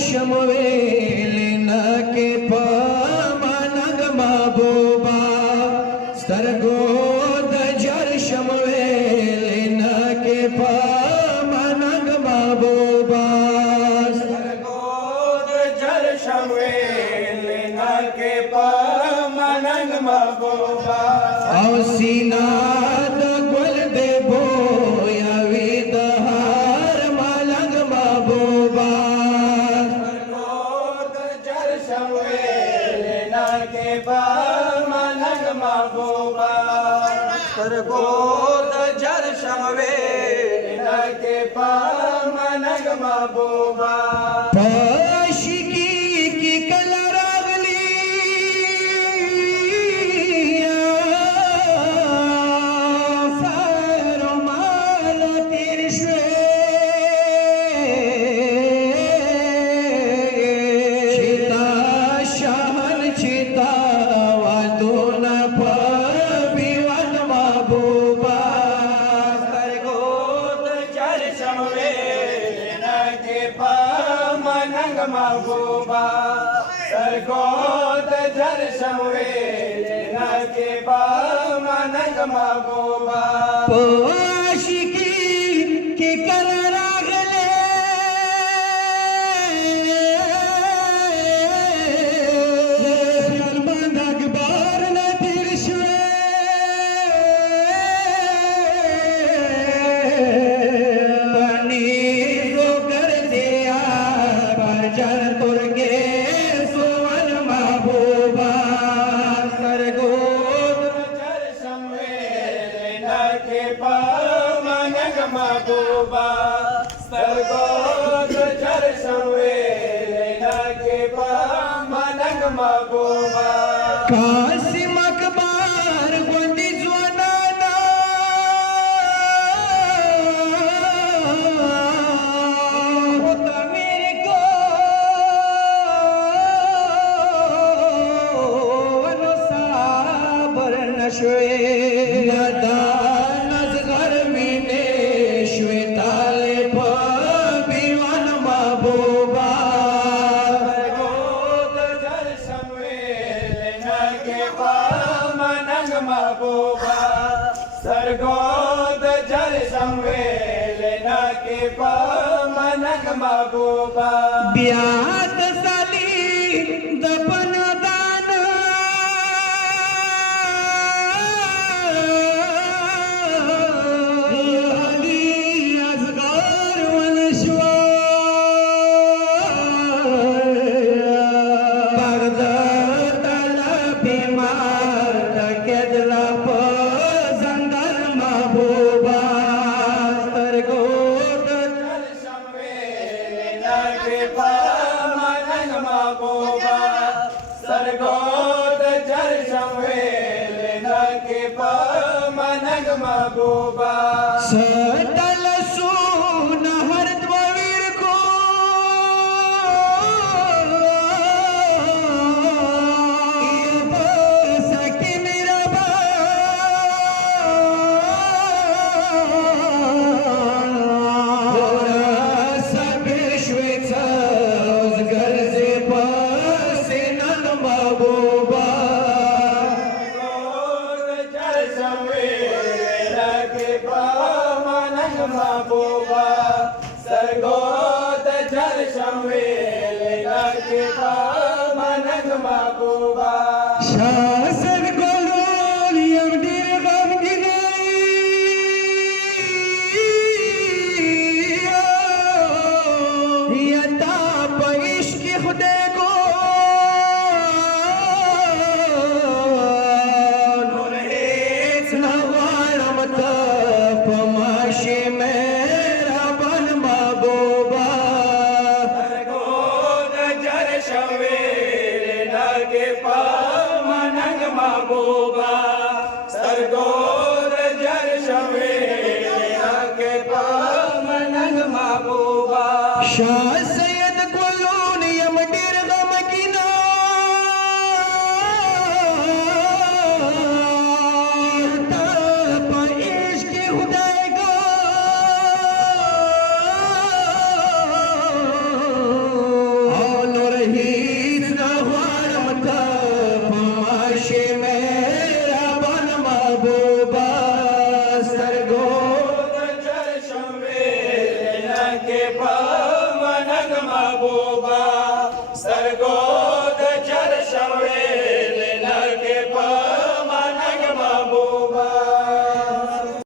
शमवेल न के पमनग महबूबा सरगोद जर शमवेल न के पमनग महबूबा सरगोद जर शमवेल न के पमनग महबूबा औसीनाद गुल दे बोया विदहार मलंग महबूबा सरगोद जर शमवेल न के पमनग महबूबा सरगोद जर शमवेल न के पमनग महबूबा पाशिकी की कलरागली फरमाल तिरशे चिता शहन चिता वादोन पविवन महबूबा सरगोद जर शमवेल न के पमनग महबूबा सरगोद जर शमवेल न के पमनग महबूबा पाशिकी की कलरागले फरमान अकबर न तिरशे पनीरो कर दिया बजर तुर्गे सुवन महबूबा सरगोद जर शमवेल न के पमनग महबूबा सरगोद जर शमवेल न के पमनग महबूबा कासिम अकबर गोंदी ज्वानाना होता मेरे को वनो साबर नशवे नदानस गर्मीने श्वेताले पविवन महबूबा सरगोद जर शमवेल न के पमनग महबूबा सरगोद जर शमवेल न के पमनग महबूबा ब्यात साली दपन दान अली असगार वनश्वा बगदाद तला बीमार केदला पसंदर महबूबा सरगोद जर शमवेल न के पमनग महबूबा सरगोद जर शमवेल न के पमनग महबूबा सटल सून हरद्वीर को ये बस कि मेरा सगे श्वेत गरजे पसे नन महबूबा सरगोद जर शमवेल न के पमनग महबूबा सरगोद जर शमवेल न के पमनग महबूबा शासन कोलोनियम निर्गम गिरे यता पैश के खुदे को नूरेस नवारम तपमाशे मेरा बन महबूबा सरगोद जर शमवेल न के पमनग महबूबा सरगोद जर शमवेल न के पमनग महबूबा शाह सैयद कोलोनियम निर्गम गिना तप इश्क खुदा को ke pa manang mabu